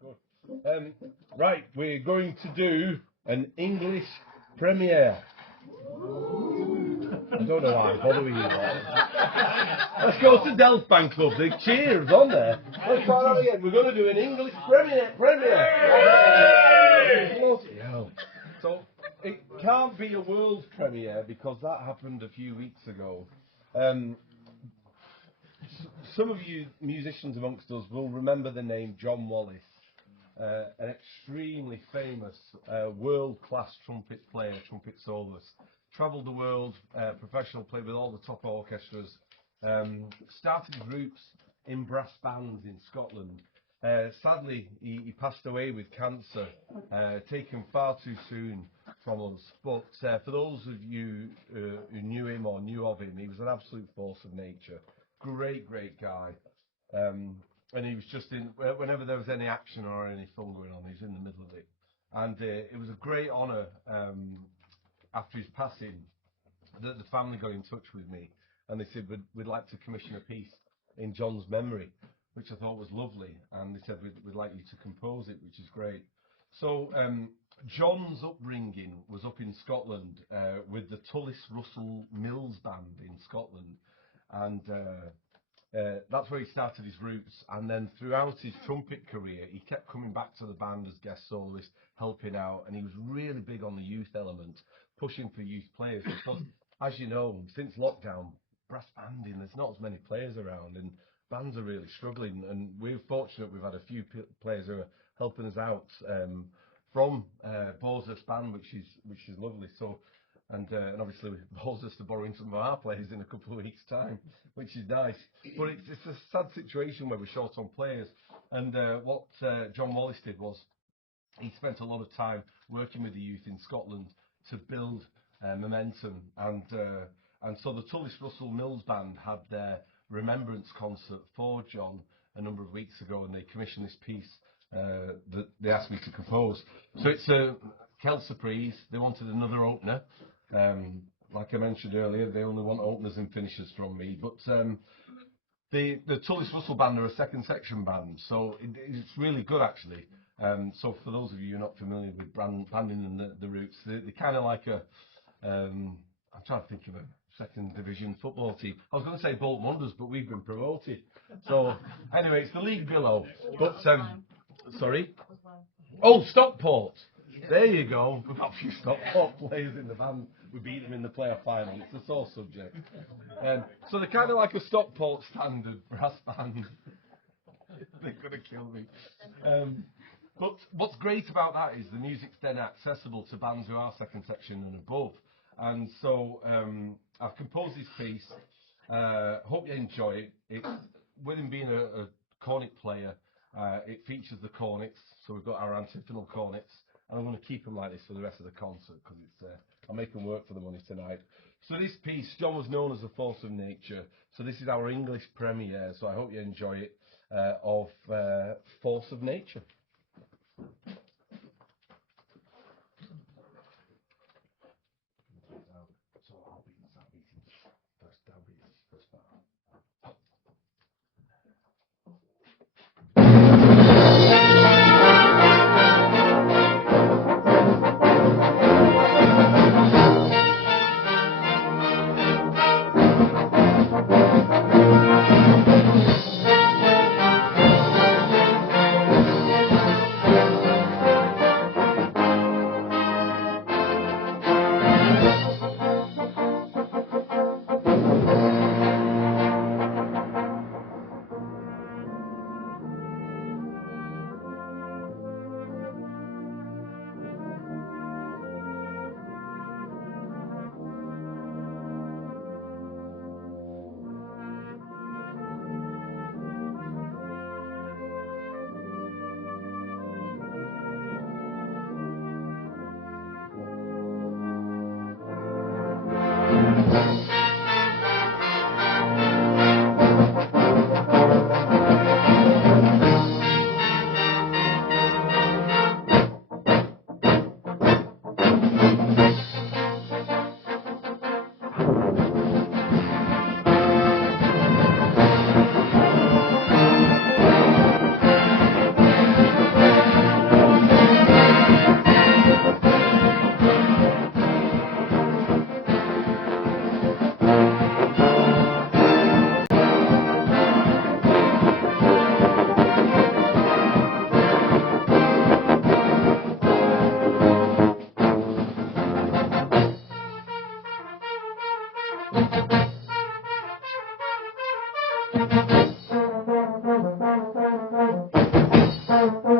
Good. Right, we're going to do an English premiere. I don't know why I'm bothering you. Let's go to Delft Fan Club. The cheers on there. Let's try that again. We're going to do an English premiere. Bloody hell. So it can't be a world premiere because that happened a few weeks ago. Some of you musicians amongst us will remember the name John Wallace, an extremely famous world-class trumpet player, trumpet soloist. Travelled the world, professional, played with all the top orchestras. Started his roots in brass bands in Scotland. Sadly, he passed away with cancer, taken far too soon from us. But for those of you who knew him or knew of him, he was an absolute force of nature. Great guy. And he was just in, whenever there was any action or any fun going on, he was in the middle of it. And it was a great honour after his passing that the family got in touch with me and they said, we'd like to commission a piece in John's memory, which I thought was lovely. And they said, we'd like you to compose it, which is great. So John's upbringing was up in Scotland with the Tullis Russell Mills Band in Scotland. And that's where he started his roots, and then throughout his trumpet career he kept coming back to the band as guest soloist, helping out, and he was really big on the youth element, pushing for youth players, because as you know, since lockdown, brass banding, there's not as many players around and bands are really struggling, and we're fortunate we've had a few players who are helping us out from Boarshurst Band, which is lovely. So and obviously Boarshurst are borrowing some of our players in a couple of weeks' time, which is nice. But it's a sad situation where we're short on players. And what John Wallace did was he spent a lot of time working with the youth in Scotland to build momentum. And so the Tullis Russell Mills Band had their remembrance concert for John a number of weeks ago, and they commissioned this piece that they asked me to compose. So it's a Kel Surprise. They wanted another opener. Like I mentioned earlier, they only want openers and finishers from me. But the Tullis Russell Band are a second section band, so it's really good actually. So for those of you who are not familiar with banding and the roots, they're kind of like a, I'm trying to think of a second division football team. I was going to say Bolton Wanderers, but we've been promoted. So anyway, it's the league below. But sorry? Oh, Stockport. There you go. We've got a few Stockport players in the band. We beat them in the playoff final. It's a sore subject. So they're kind of like a Stockport standard brass band. They're going to kill me. But what's great about that is the music's then accessible to bands who are second section and above. And so I've composed this piece. Hope you enjoy it. With him being a cornet player, it features the cornets. So we've got our antiphonal cornets. And I'm going to keep them like this for the rest of the concert because I'll make them work for the money tonight. So this piece, John was known as a force of nature. So this is our English premiere. So I hope you enjoy it, of Force of Nature. Wallace.